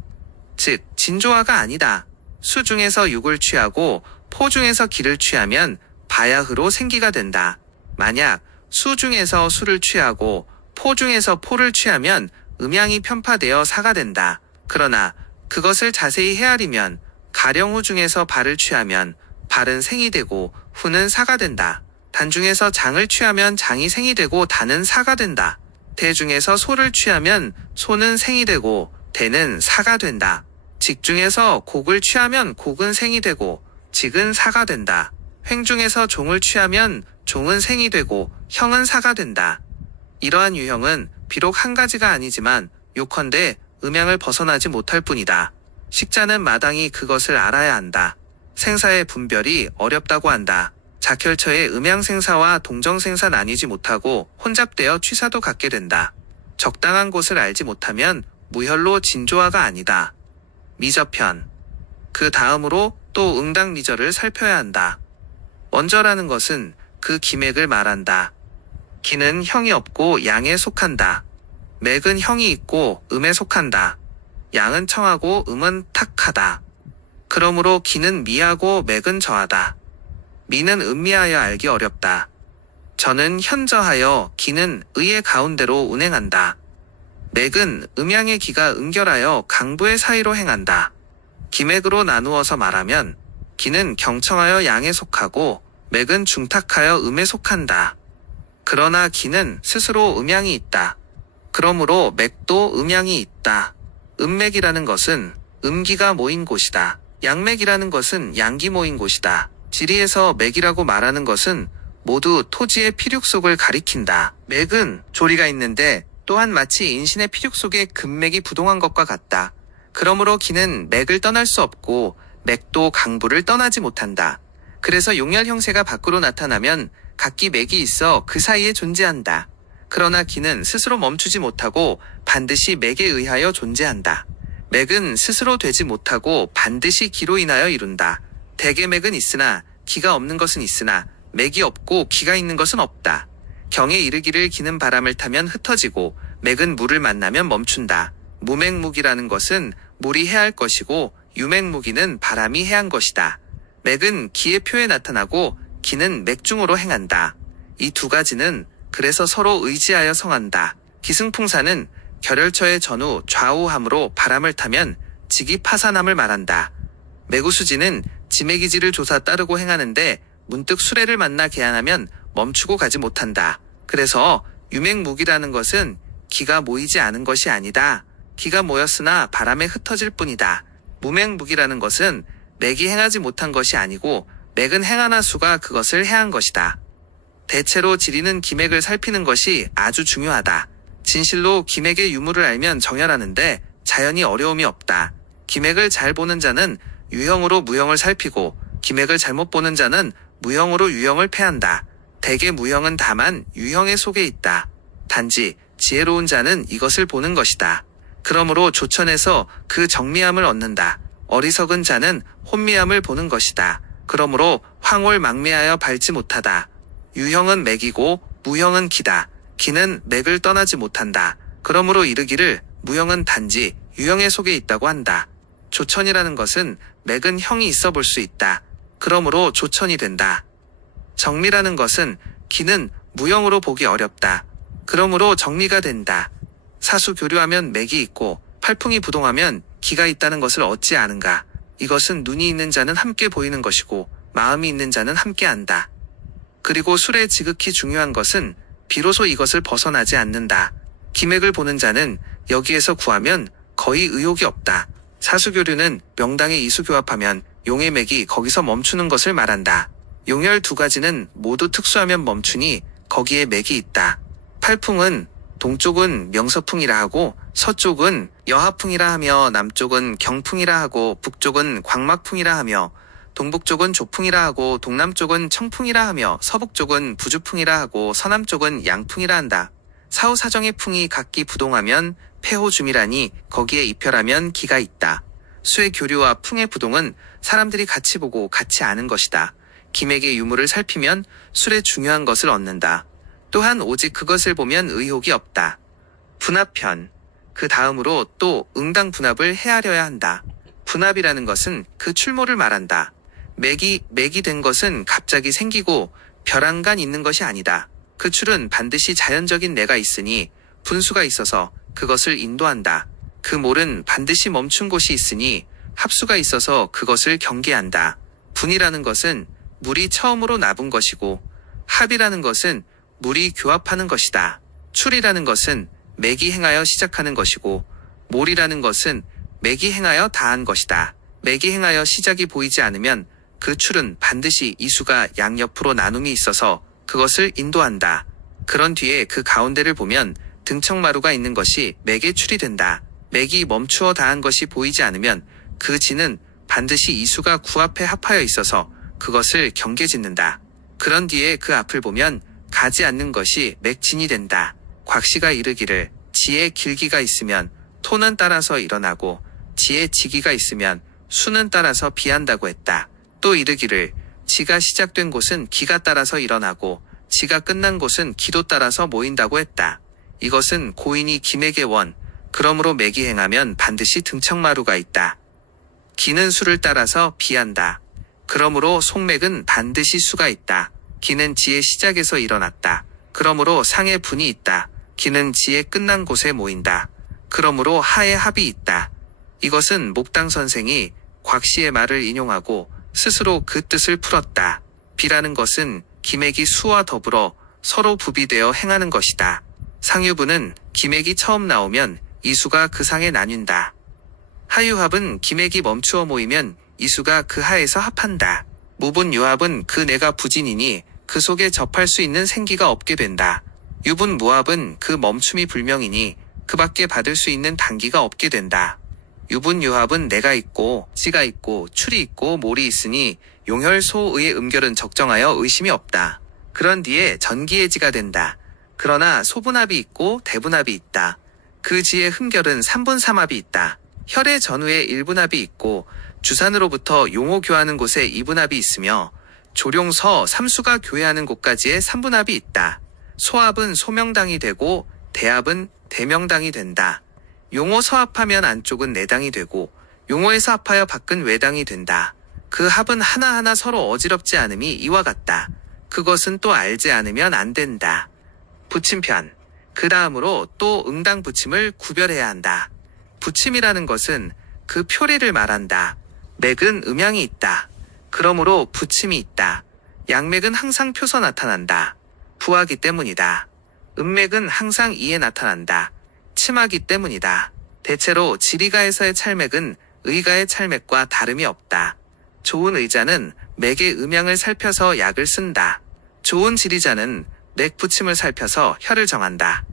즉 진조화가 아니다. 수 중에서 육을 취하고 포 중에서 기를 취하면 바야흐로 생기가 된다. 만약 수 중에서 수를 취하고 포 중에서 포를 취하면 음양이 편파되어 사가 된다. 그러나 그것을 자세히 헤아리면 가령후 중에서 발을 취하면 발은 생이 되고 후는 사가 된다. 단 중에서 장을 취하면 장이 생이 되고 단은 사가 된다. 대 중에서 소를 취하면 소는 생이 되고 대는 사가 된다. 직 중에서 곡을 취하면 곡은 생이 되고 직은 사가 된다. 횡 중에서 종을 취하면 종은 생이 되고 형은 사가 된다. 이러한 유형은 비록 한 가지가 아니지만 요컨대 음양을 벗어나지 못할 뿐이다. 식자는 마땅히 그것을 알아야 한다. 생사의 분별이 어렵다고 한다. 자결처의 음양생사와 동정생사 나뉘지 못하고 혼잡되어 취사도 갖게 된다. 적당한 곳을 알지 못하면 무혈로 진조화가 아니다. 미저편. 그 다음으로 또 응당미저를 살펴야 한다. 먼저라는 것은 그 기맥을 말한다. 기는 형이 없고 양에 속한다. 맥은 형이 있고 음에 속한다. 양은 청하고 음은 탁하다. 그러므로 기는 미하고 맥은 저하다. 미는 음미하여 알기 어렵다. 저는 현저하여 기는 의의 가운데로 운행한다. 맥은 음양의 기가 응결하여 강부의 사이로 행한다. 기맥으로 나누어서 말하면 기는 경청하여 양에 속하고 맥은 중탁하여 음에 속한다. 그러나 기는 스스로 음양이 있다. 그러므로 맥도 음양이 있다. 음맥이라는 것은 음기가 모인 곳이다. 양맥이라는 것은 양기 모인 곳이다. 지리에서 맥이라고 말하는 것은 모두 토지의 피륙 속을 가리킨다. 맥은 조리가 있는데 또한 마치 인신의 피륙 속에 금맥이 부동한 것과 같다. 그러므로 기는 맥을 떠날 수 없고 맥도 강부를 떠나지 못한다. 그래서 용혈 형세가 밖으로 나타나면 각기 맥이 있어 그 사이에 존재한다. 그러나 기는 스스로 멈추지 못하고 반드시 맥에 의하여 존재한다. 맥은 스스로 되지 못하고 반드시 기로 인하여 이룬다. 대개 맥은 있으나 기가 없는 것은 있으나 맥이 없고 기가 있는 것은 없다. 경에 이르기를 기는 바람을 타면 흩어지고 맥은 물을 만나면 멈춘다. 무맥무기라는 것은 물이 해할 것이고 유맥무기는 바람이 해한 것이다. 맥은 기의 표에 나타나고 기는 맥중으로 행한다. 이 두 가지는 그래서 서로 의지하여 성한다. 기승풍사는 결혈처의 전후 좌우함으로 바람을 타면 직이 파산함을 말한다. 매구수지는 지매기지를 조사 따르고 행하는데 문득 수레를 만나 개항하면 멈추고 가지 못한다. 그래서 유맥무기라는 것은 기가 모이지 않은 것이 아니다. 기가 모였으나 바람에 흩어질 뿐이다. 무맥무기라는 것은 맥이 행하지 못한 것이 아니고 맥은 행하나 수가 그것을 해한 것이다. 대체로 지리는 기맥을 살피는 것이 아주 중요하다. 진실로 기맥의 유무를 알면 정혈하는데 자연히 어려움이 없다. 기맥을 잘 보는 자는 유형으로 무형을 살피고 기맥을 잘못 보는 자는 무형으로 유형을 패한다. 대개 무형은 다만 유형의 속에 있다. 단지 지혜로운 자는 이것을 보는 것이다. 그러므로 조천에서 그 정미함을 얻는다. 어리석은 자는 혼미함을 보는 것이다. 그러므로 황홀망매하여 밟지 못하다. 유형은 맥이고 무형은 기다. 기는 맥을 떠나지 못한다. 그러므로 이르기를 무형은 단지 유형의 속에 있다고 한다. 조천이라는 것은 맥은 형이 있어 볼 수 있다. 그러므로 조천이 된다. 정미라는 것은 기는 무형으로 보기 어렵다. 그러므로 정미가 된다. 사수 교류하면 맥이 있고 팔풍이 부동하면 기가 있다는 것을 어찌 아는가. 이것은 눈이 있는 자는 함께 보이는 것이고 마음이 있는 자는 함께 안다. 그리고 술에 지극히 중요한 것은 비로소 이것을 벗어나지 않는다. 기맥을 보는 자는 여기에서 구하면 거의 의욕이 없다. 사수교류는 명당에 이수 교합하면 용의 맥이 거기서 멈추는 것을 말한다. 용혈 두 가지는 모두 특수하면 멈추니 거기에 맥이 있다. 팔풍은 동쪽은 명서풍이라 하고 서쪽은 여하풍이라 하며 남쪽은 경풍이라 하고 북쪽은 광막풍이라 하며 동북쪽은 조풍이라 하고 동남쪽은 청풍이라 하며 서북쪽은 부주풍이라 하고 서남쪽은 양풍이라 한다. 사후사정의 풍이 각기 부동하면 폐호줌이라니 거기에 이별하면 기가 있다. 수의 교류와 풍의 부동은 사람들이 같이 보고 같이 아는 것이다. 기맥의 유무를 살피면 술의 중요한 것을 얻는다. 또한 오직 그것을 보면 의혹이 없다. 분합편. 그 다음으로 또 응당 분합을 헤아려야 한다. 분합이라는 것은 그 출모를 말한다. 맥이 된 것은 갑자기 생기고 벼랑간 있는 것이 아니다. 그 출은 반드시 자연적인 내가 있으니 분수가 있어서 그것을 인도한다. 그 몰은 반드시 멈춘 곳이 있으니 합수가 있어서 그것을 경계한다. 분이라는 것은 물이 처음으로 나분 것이고 합이라는 것은 물이 교합하는 것이다. 출이라는 것은 맥이 행하여 시작하는 것이고 몰이라는 것은 맥이 행하여 다한 것이다. 맥이 행하여 시작이 보이지 않으면 그 출은 반드시 이수가 양옆으로 나눔이 있어서 그것을 인도한다. 그런 뒤에 그 가운데를 보면 등청마루가 있는 것이 맥의 출이 된다. 맥이 멈추어 다한 것이 보이지 않으면 그 진은 반드시 이수가 구앞에 합하여 있어서 그것을 경계짓는다. 그런 뒤에 그 앞을 보면 가지 않는 것이 맥진이 된다. 곽씨가 이르기를 지의 길기가 있으면 토는 따라서 일어나고 지의 지기가 있으면 수는 따라서 비한다고 했다. 또 이르기를 지가 시작된 곳은 기가 따라서 일어나고 지가 끝난 곳은 기도 따라서 모인다고 했다. 이것은 고인이 기맥의 원, 그러므로 맥이 행하면 반드시 등청마루가 있다. 기는 수를 따라서 비한다. 그러므로 속맥은 반드시 수가 있다. 기는 지의 시작에서 일어났다. 그러므로 상의 분이 있다. 기는 지의 끝난 곳에 모인다. 그러므로 하의 합이 있다. 이것은 목당 선생이 곽씨의 말을 인용하고 스스로 그 뜻을 풀었다. 비라는 것은 기맥이 수와 더불어 서로 부비되어 행하는 것이다. 상유부는 기맥이 처음 나오면 이수가 그 상에 나뉜다. 하유합은 기맥이 멈추어 모이면 이수가 그 하에서 합한다. 무분유합은 그 내가 부진이니 그 속에 접할 수 있는 생기가 없게 된다. 유분무합은 그 멈춤이 불명이니 그 밖에 받을 수 있는 단기가 없게 된다. 유분유합은 내가 있고 지가 있고 출이 있고 몰이 있으니 용혈소의의 음결은 적정하여 의심이 없다. 그런 뒤에 전기의지가 된다. 그러나 소분합이 있고 대분합이 있다. 그 지의 흠결은 3분 3합이 있다. 혈의 전후에 1분합이 있고 주산으로부터 용호 교하는 곳에 2분합이 있으며 조룡서 삼수가 교회하는 곳까지의 3분합이 있다. 소합은 소명당이 되고 대합은 대명당이 된다. 용호 서합하면 안쪽은 내당이 되고 용호에서 합하여 밖은 외당이 된다. 그 합은 하나하나 서로 어지럽지 않음이 이와 같다. 그것은 또 알지 않으면 안 된다. 부침편. 그 다음으로 또 응당 부침을 구별해야 한다. 부침이라는 것은 그 표리를 말한다. 맥은 음양이 있다. 그러므로 부침이 있다. 양맥은 항상 표서 나타난다. 부하기 때문이다. 음맥은 항상 이에 나타난다. 침하기 때문이다. 대체로 지리가에서의 찰맥은 의가의 찰맥과 다름이 없다. 좋은 의자는 맥의 음양을 살펴서 약을 쓴다. 좋은 지리자는 맥 부침을 살펴서 혈을 정한다.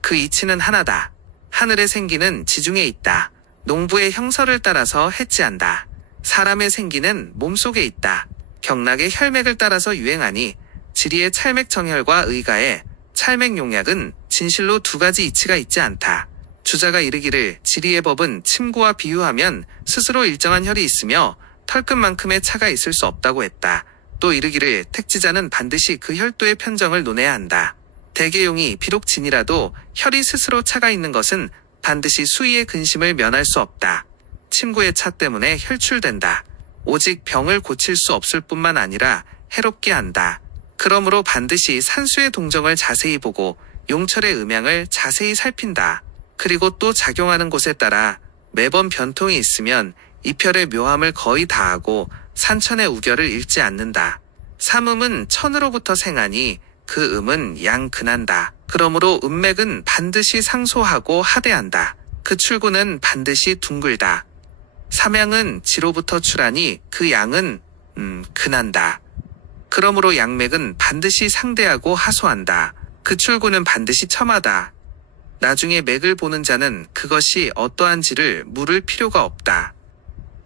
그 이치는 하나다. 하늘의 생기는 지중에 있다. 농부의 형설을 따라서 해치한다. 사람의 생기는 몸속에 있다. 경락의 혈맥을 따라서 유행하니 지리의 찰맥 정혈과 의가의 찰맥 용약은 진실로 두 가지 이치가 있지 않다. 주자가 이르기를 지리의 법은 침구와 비유하면 스스로 일정한 혈이 있으며 털끝만큼의 차가 있을 수 없다고 했다. 또 이르기를 택지자는 반드시 그 혈도의 편정을 논해야 한다. 대개용이 비록 진이라도 혈이 스스로 차가 있는 것은 반드시 수의의 근심을 면할 수 없다. 침구의 차 때문에 혈출된다. 오직 병을 고칠 수 없을 뿐만 아니라 해롭게 한다. 그러므로 반드시 산수의 동정을 자세히 보고 용철의 음양을 자세히 살핀다. 그리고 또 작용하는 곳에 따라 매번 변통이 있으면 이별의 묘함을 거의 다하고 산천의 우결을 잃지 않는다. 삼음은 천으로부터 생하니 그 음은 양근한다. 그러므로 음맥은 반드시 상소하고 하대한다. 그 출구는 반드시 둥글다. 삼양은 지로부터 출하니 그 양은 근한다. 그러므로 양맥은 반드시 상대하고 하소한다. 그 출구는 반드시 첨하다. 나중에 맥을 보는 자는 그것이 어떠한지를 물을 필요가 없다.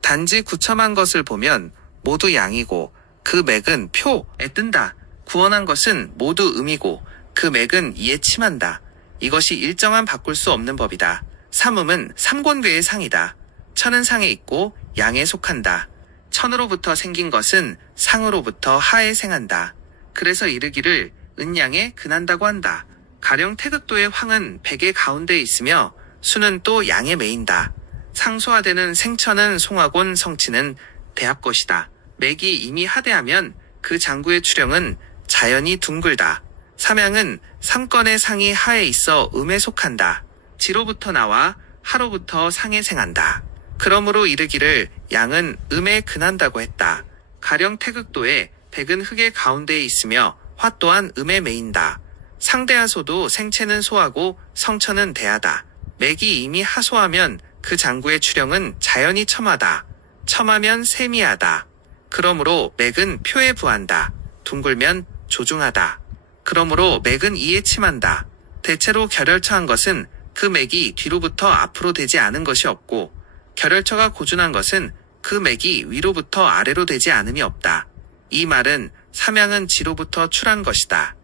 단지 구첨한 것을 보면 모두 양이고 그 맥은 표에 뜬다. 구원한 것은 모두 음이고 그 맥은 이에 침한다. 이것이 일정한 바꿀 수 없는 법이다. 삼음은 삼권괴의 상이다. 천은 상에 있고 양에 속한다. 천으로부터 생긴 것은 상으로부터 하에 생한다. 그래서 이르기를 은양에 근한다고 한다. 가령 태극도의 황은 백의 가운데에 있으며 수는 또 양에 매인다. 상소하되는 생천은 송하곤 성치는 대합 것이다. 맥이 이미 하대하면 그 장구의 출형은 자연히 둥글다. 삼양은 삼권의 상이 하에 있어 음에 속한다. 지로부터 나와 하로부터 상에 생한다. 그러므로 이르기를 양은 음에 근한다고 했다. 가령 태극도에 백은 흙의 가운데에 있으며 화 또한 음에 매인다. 상대하소도 생체는 소하고 성천은 대하다. 맥이 이미 하소하면 그 장구의 출형은 자연히 첨하다. 첨하면 세미하다. 그러므로 맥은 표에 부한다. 둥글면 조중하다. 그러므로 맥은 이에 침한다. 대체로 결혈처한 것은 그 맥이 뒤로부터 앞으로 되지 않은 것이 없고 결혈처가 고준한 것은 그 맥이 위로부터 아래로 되지 않음이 없다. 이 말은 삼양은 지로부터 출한 것이다.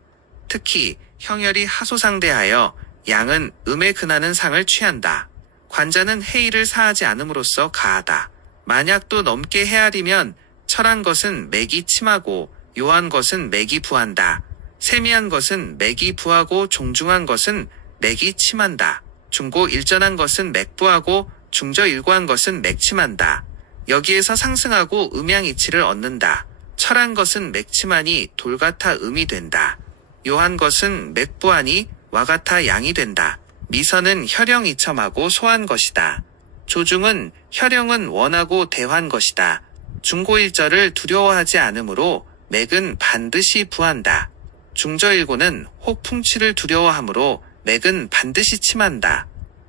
특히 형혈이 하소상대하여 양은 음에 근하는 상을 취한다. 관자는 해이를 사하지 않음으로써 가하다. 만약 또 넘게 헤아리면 철한 것은 맥이 침하고 요한 것은 맥이 부한다. 세미한 것은 맥이 부하고 종중한 것은 맥이 침한다. 중고 일전한 것은 맥부하고 중저 일고한 것은 맥침한다. 여기에서 상승하고 음양이치를 얻는다. 철한 것은 맥침하니 돌같아 음이 된다. 요한 것은 맥부하니 와같아 양이 된다. 미선은 혈형 이첨하고 소한 것이다. 조중은 혈형은 원하고 대환 것이다. 중고일절을 두려워하지 않으므로 맥은 반드시 부한다. 중저일고는 혹 풍취를 두려워하므로 맥은 반드시 침한다.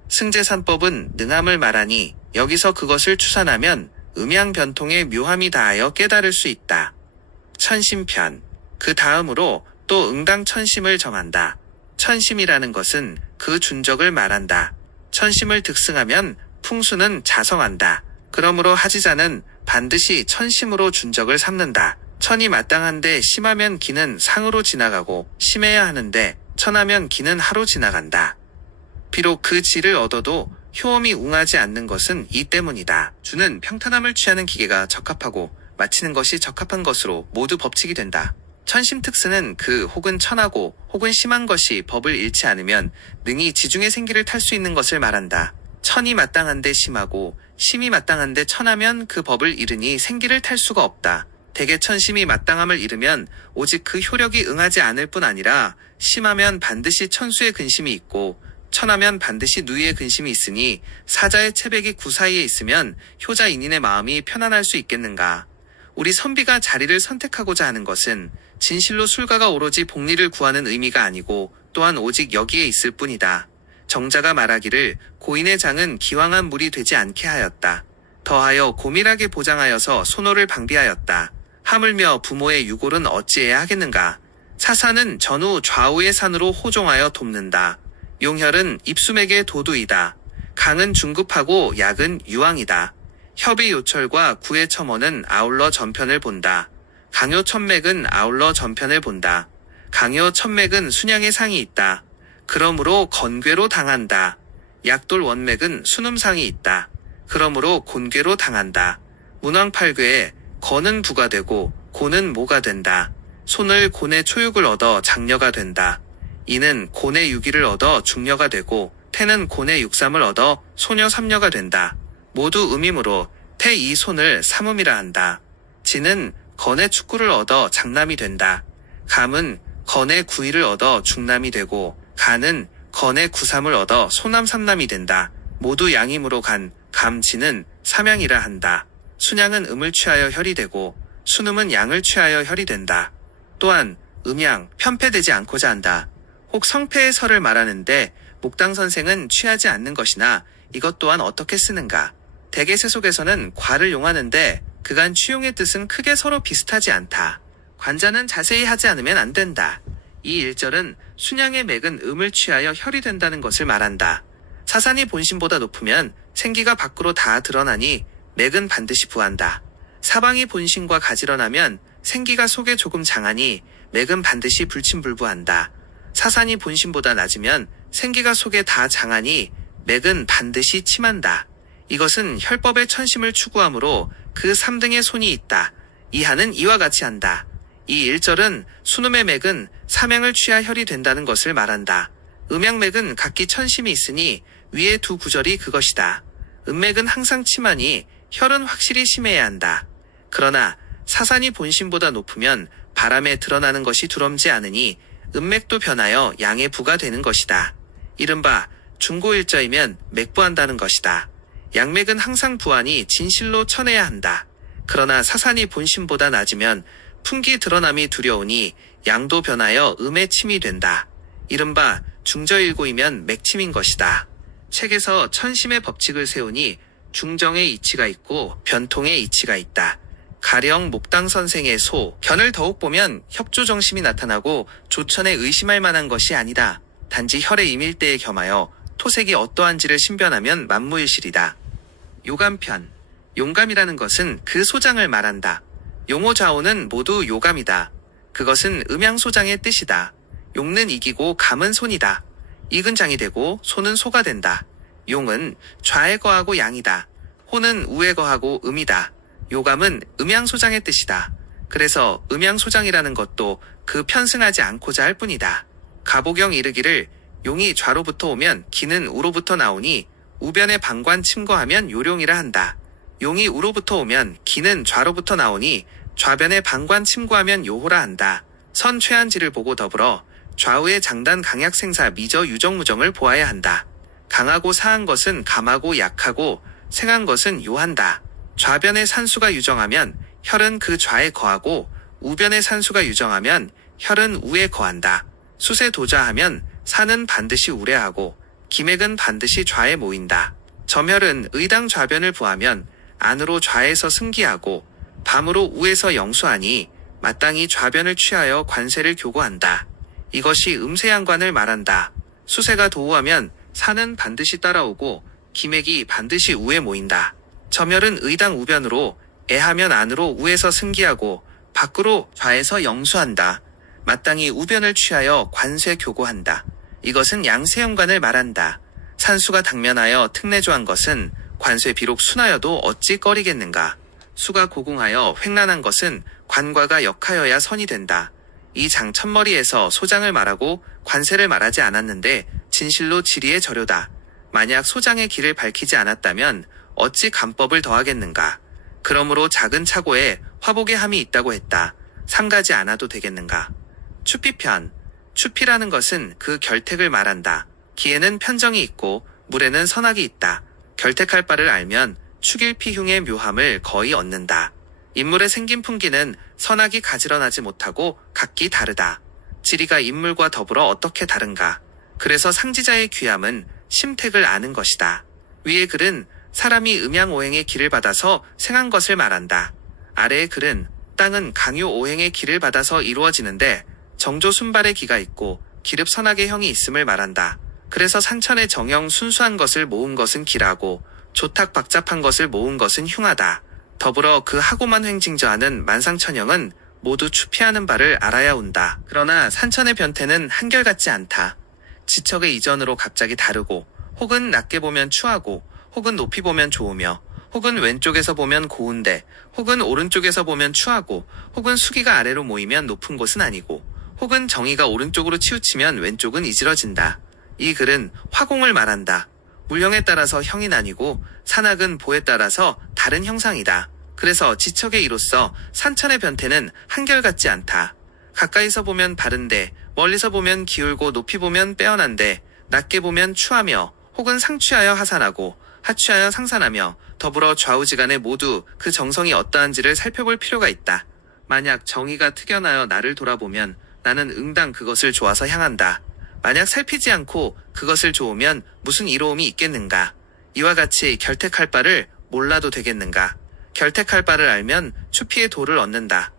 승제산법은 능함을 말하니 여기서 그것을 추산하면 음양변통의 묘함이 다하여 깨달을 수 있다. 천심편. 그 다음으로 또 응당 천심을 정한다. 천심이라는 것은 그 준적을 말한다. 천심을 득승하면 풍수는 자성한다. 그러므로 하지자는 반드시 천심으로 준적을 삼는다. 천이 마땅한데 심하면 기는 상으로 지나가고 심해야 하는데 천하면 기는 하로 지나간다. 비록 그 지를 얻어도 효험이 웅하지 않는 것은 이 때문이다. 주는 평탄함을 취하는 기계가 적합하고 마치는 것이 적합한 것으로 모두 법칙이 된다. 천심특스는 그 혹은 천하고 혹은 심한 것이 법을 잃지 않으면 능히 지중의 생기를 탈 수 있는 것을 말한다. 천이 마땅한데 심하고 심이 마땅한데 천하면 그 법을 잃으니 생기를 탈 수가 없다. 대개 천심이 마땅함을 잃으면 오직 그 효력이 응하지 않을 뿐 아니라 심하면 반드시 천수의 근심이 있고 천하면 반드시 누이의 근심이 있으니 사자의 체백이 구 사이에 있으면 효자인인의 마음이 편안할 수 있겠는가. 우리 선비가 자리를 선택하고자 하는 것은 진실로 술가가 오로지 복리를 구하는 의미가 아니고 또한 오직 여기에 있을 뿐이다. 정자가 말하기를 고인의 장은 기왕한 물이 되지 않게 하였다. 더하여 고밀하게 보장하여서 소노를 방비하였다. 하물며 부모의 유골은 어찌해야 하겠는가. 사사는 전후 좌우의 산으로 호종하여 돕는다. 용혈은 입수맥의 도두이다. 강은 중급하고 약은 유황이다. 협의 요철과 구의 첨언은 아울러 전편을 본다. 강요 천맥은 아울러 전편을 본다. 강요 천맥은 순양의 상이 있다. 그러므로 건괴로 당한다. 약돌 원맥은 순음상이 있다. 그러므로 곤괴로 당한다. 문왕팔괴에 건은 부가 되고 고는 모가 된다. 손을 곤의 초육을 얻어 장녀가 된다. 이는 곤의 유기를 얻어 중녀가 되고 태는 곤의 육삼을 얻어 소녀 삼녀가 된다. 모두 음이므로 태 이 손을 삼음이라 한다. 지는 건의 축구를 얻어 장남이 된다. 감은 건의 구이를 얻어 중남이 되고 간은 건의 구삼을 얻어 소남 삼남이 된다. 모두 양이므로 간, 감, 지는 삼양이라 한다. 순양은 음을 취하여 혈이 되고 순음은 양을 취하여 혈이 된다. 또한 음양, 편패되지 않고자 한다. 혹 성패의 설을 말하는데 목당 선생은 취하지 않는 것이나 이것 또한 어떻게 쓰는가. 대개세 속에서는 과를 용하는데 그간 취용의 뜻은 크게 서로 비슷하지 않다. 관자는 자세히 하지 않으면 안 된다. 이 1절은 순양의 맥은 음을 취하여 혈이 된다는 것을 말한다. 사산이 본심보다 높으면 생기가 밖으로 다 드러나니 맥은 반드시 부한다. 사방이 본심과 가지런하면 생기가 속에 조금 장하니 맥은 반드시 불침불부한다. 사산이 본심보다 낮으면 생기가 속에 다 장하니 맥은 반드시 침한다. 이것은 혈법의 천심을 추구하므로 그 3등의 손이 있다. 이하는 이와 같이 한다. 이 1절은 순음의 맥은 삼양을 취하 혈이 된다는 것을 말한다. 음양맥은 각기 천심이 있으니 위의 두 구절이 그것이다. 음맥은 항상 침하니 혈은 확실히 심해야 한다. 그러나 사산이 본심보다 높으면 바람에 드러나는 것이 두렵지 않으니 음맥도 변하여 양의 부가 되는 것이다. 이른바 중고일자이면 맥부한다는 것이다. 양맥은 항상 부하니 진실로 쳐내야 한다. 그러나 사산이 본심보다 낮으면 풍기 드러남이 두려우니 양도 변하여 음의 침이 된다. 이른바 중저일고이면 맥침인 것이다. 책에서 천심의 법칙을 세우니 중정의 이치가 있고 변통의 이치가 있다. 가령 목당 선생의 소, 견을 더욱 보면 협조정심이 나타나고 조천에 의심할 만한 것이 아니다. 단지 혈의 임일대에 겸하여 토색이 어떠한지를 신변하면 만무일실이다. 요감편, 용감이라는 것은 그 소장을 말한다. 용오좌오는 모두 요감이다. 그것은 음양소장의 뜻이다. 용는 이기고 감은 손이다. 이근 장이 되고 소는 소가 된다. 용은 좌에 거하고 양이다. 호는 우에 거하고 음이다. 요감은 음양소장의 뜻이다. 그래서 음양소장이라는 것도 그 편승하지 않고자 할 뿐이다. 가보경 이르기를 용이 좌로부터 오면 기는 우로부터 나오니 우변의 방관 침거하면 요룡이라 한다. 용이 우로부터 오면 기는 좌로부터 나오니 좌변의 방관 침구하면 요호라 한다. 선 최한지를 보고 더불어 좌우의 장단 강약 생사 미저 유정무정을 보아야 한다. 강하고 사한 것은 감하고 약하고 생한 것은 요한다. 좌변의 산수가 유정하면 혈은 그 좌에 거하고 우변의 산수가 유정하면 혈은 우에 거한다. 수세 도자하면 산은 반드시 우레하고 기맥은 반드시 좌에 모인다. 점혈은 의당 좌변을 부하면 안으로 좌에서 승기하고 밤으로 우에서 영수하니 마땅히 좌변을 취하여 관세를 교고한다. 이것이 음세양관을 말한다. 수세가 도우하면 산은 반드시 따라오고 기맥이 반드시 우에 모인다. 점혈은 의당 우변으로 애하면 안으로 우에서 승기하고 밖으로 좌에서 영수한다. 마땅히 우변을 취하여 관세 교고한다. 이것은 양세형관을 말한다. 산수가 당면하여 특내조한 것은 관세 비록 순하여도 어찌 꺼리겠는가. 수가 고궁하여 횡란한 것은 관과가 역하여야 선이 된다. 이 장천머리에서 소장을 말하고 관세를 말하지 않았는데 진실로 지리의 저료다. 만약 소장의 길을 밝히지 않았다면 어찌 간법을 더하겠는가. 그러므로 작은 차고에 화복의 함이 있다고 했다. 상가지 않아도 되겠는가. 추피편. 추피라는 것은 그 결택을 말한다. 기에는 편정이 있고 물에는 선악이 있다. 결택할 바를 알면 축일피흉의 묘함을 거의 얻는다. 인물의 생긴 풍기는 선악이 가지런하지 못하고 각기 다르다. 지리가 인물과 더불어 어떻게 다른가. 그래서 상지자의 귀함은 심택을 아는 것이다. 위의 글은 사람이 음양오행의 길을 받아서 생한 것을 말한다. 아래의 글은 땅은 강요오행의 길을 받아서 이루어지는데 정조순발의 기가 있고 기릅선악의 형이 있음을 말한다. 그래서 산천의 정형 순수한 것을 모은 것은 기라고 조탁 박잡한 것을 모은 것은 흉하다. 더불어 그 하고만 횡징저하는 만상천형은 모두 추피하는 바를 알아야 온다. 그러나 산천의 변태는 한결같지 않다. 지척의 이전으로 갑자기 다르고 혹은 낮게 보면 추하고 혹은 높이 보면 좋으며 혹은 왼쪽에서 보면 고운데 혹은 오른쪽에서 보면 추하고 혹은 수기가 아래로 모이면 높은 곳은 아니고 혹은 정의가 오른쪽으로 치우치면 왼쪽은 이지러진다. 이 글은 화공을 말한다. 물형에 따라서 형이 나뉘고 산악은 보에 따라서 다른 형상이다. 그래서 지척의 이로써 산천의 변태는 한결같지 않다. 가까이서 보면 바른데 멀리서 보면 기울고 높이 보면 빼어난데 낮게 보면 추하며 혹은 상취하여 하산하고 하취하여 상산하며 더불어 좌우지간에 모두 그 정성이 어떠한지를 살펴볼 필요가 있다. 만약 정의가 특연하여 나를 돌아보면 나는 응당 그것을 좋아서 향한다. 만약 살피지 않고 그것을 좋으면 무슨 이로움이 있겠는가. 이와 같이 결택할 바를 몰라도 되겠는가. 결택할 바를 알면 추피의 도를 얻는다.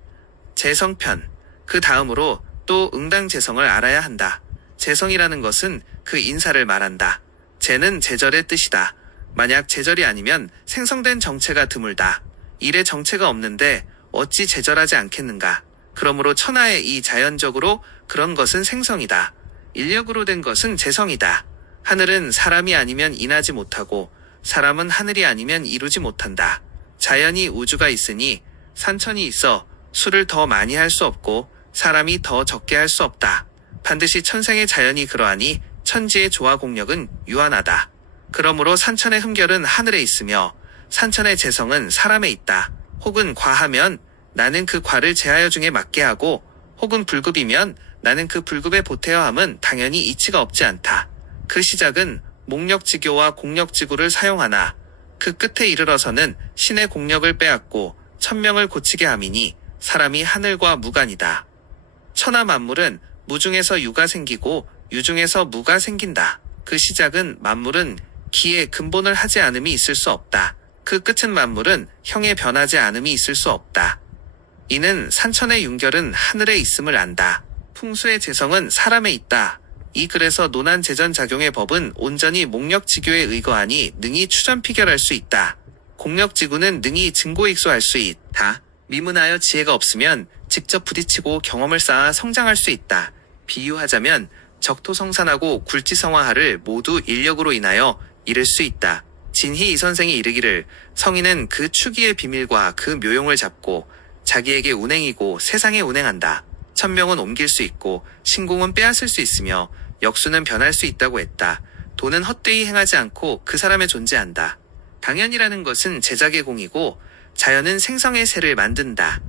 재성편. 그 다음으로 또 응당재성을 알아야 한다. 재성이라는 것은 그 인사를 말한다. 재는 제절의 뜻이다. 만약 제절이 아니면 생성된 정체가 드물다. 일에 정체가 없는데 어찌 제절하지 않겠는가. 그러므로 천하에 이 자연적으로 그런 것은 생성이다. 인력으로 된 것은 재성이다. 하늘은 사람이 아니면 인하지 못하고 사람은 하늘이 아니면 이루지 못한다. 자연이 우주가 있으니 산천이 있어 수를 더 많이 할 수 없고 사람이 더 적게 할 수 없다. 반드시 천생의 자연이 그러하니 천지의 조화 공력은 유한하다. 그러므로 산천의 흠결은 하늘에 있으며 산천의 재성은 사람에 있다. 혹은 과하면 나는 그 과를 제하여 중에 맞게 하고 혹은 불급이면 나는 그 불급에 보태어 함은 당연히 이치가 없지 않다. 그 시작은 목력지교와 공력지구를 사용하나 그 끝에 이르러서는 신의 공력을 빼앗고 천명을 고치게 함이니 사람이 하늘과 무간이다. 천하 만물은 무중에서 유가 생기고 유중에서 무가 생긴다. 그 시작은 만물은 기의 근본을 하지 않음이 있을 수 없다. 그 끝은 만물은 형의 변하지 않음이 있을 수 없다. 이는 산천의 윤결은 하늘에 있음을 안다. 풍수의 재성은 사람에 있다. 이 글에서 논한 재전작용의 법은 온전히 목력지교에 의거하니 능히 추전피결할 수 있다. 공력지구는 능히 증고익소할 수 있다. 미문하여 지혜가 없으면 직접 부딪히고 경험을 쌓아 성장할 수 있다. 비유하자면 적토성산하고 굴지성화하를 모두 인력으로 인하여 이룰 수 있다. 진희 이 선생이 이르기를 성인은 그 추기의 비밀과 그 묘용을 잡고 자기에게 운행이고 세상에 운행한다. 천명은 옮길 수 있고 신공은 빼앗을 수 있으며 역수는 변할 수 있다고 했다. 도는 헛되이 행하지 않고 그 사람에 존재한다. 당연이라는 것은 제작의 공이고 자연은 생성의 새를 만든다.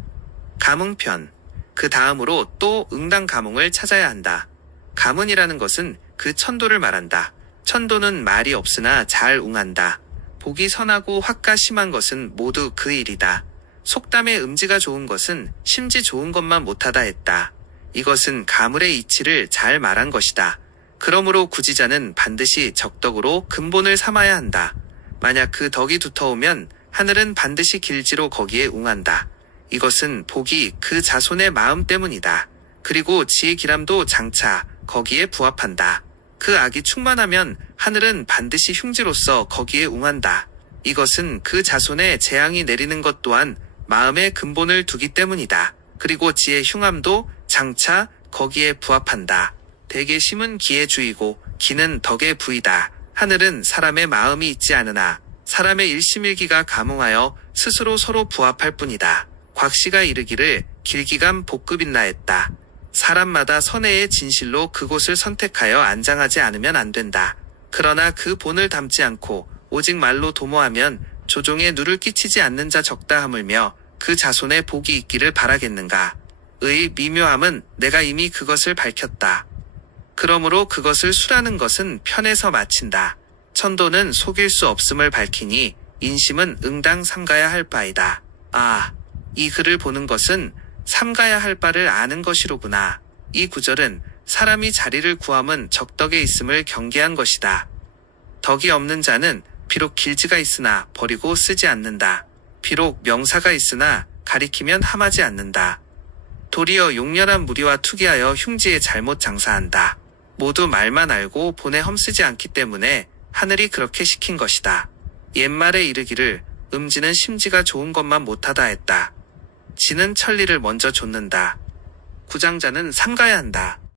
가문편. 그 다음으로 또 응당 가문을 찾아야 한다. 가문이라는 것은 그 천도를 말한다. 천도는 말이 없으나 잘 웅한다. 복이 선하고 화가 심한 것은 모두 그 일이다. 속담의 음지가 좋은 것은 심지 좋은 것만 못하다 했다. 이것은 가물의 이치를 잘 말한 것이다. 그러므로 구지자는 반드시 적덕으로 근본을 삼아야 한다. 만약 그 덕이 두터우면 하늘은 반드시 길지로 거기에 웅한다. 이것은 복이 그 자손의 마음 때문이다. 그리고 지의 기람도 장차 거기에 부합한다. 그 악이 충만하면 하늘은 반드시 흉지로서 거기에 웅한다. 이것은 그 자손의 재앙이 내리는 것 또한 마음의 근본을 두기 때문이다. 그리고 지의 흉함도 장차 거기에 부합한다. 대개심은 기의 주이고 기는 덕의 부이다. 하늘은 사람의 마음이 있지 않으나 사람의 일심일기가 감응하여 스스로 서로 부합할 뿐이다. 곽씨가 이르기를 길기감 복급인나 했다. 사람마다 선해의 진실로 그곳을 선택하여 안장하지 않으면 안 된다. 그러나 그 본을 담지 않고 오직 말로 도모하면 조종에 누를 끼치지 않는 자 적다 하물며 그 자손의 복이 있기를 바라겠는가. 의 미묘함은 내가 이미 그것을 밝혔다. 그러므로 그것을 수라는 것은 편에서 마친다. 천도는 속일 수 없음을 밝히니 인심은 응당 삼가야 할 바이다. 아, 이 글을 보는 것은 삼가야 할 바를 아는 것이로구나. 이 구절은 사람이 자리를 구함은 적덕에 있음을 경계한 것이다. 덕이 없는 자는 비록 길지가 있으나 버리고 쓰지 않는다. 비록 명사가 있으나 가리키면 함하지 않는다. 도리어 용렬한 무리와 투기하여 흉지에 잘못 장사한다. 모두 말만 알고 본에 험쓰지 않기 때문에 하늘이 그렇게 시킨 것이다. 옛말에 이르기를 음지는 심지가 좋은 것만 못하다 했다. 지는 천리를 먼저 좇는다. 구장자는 삼가야 한다.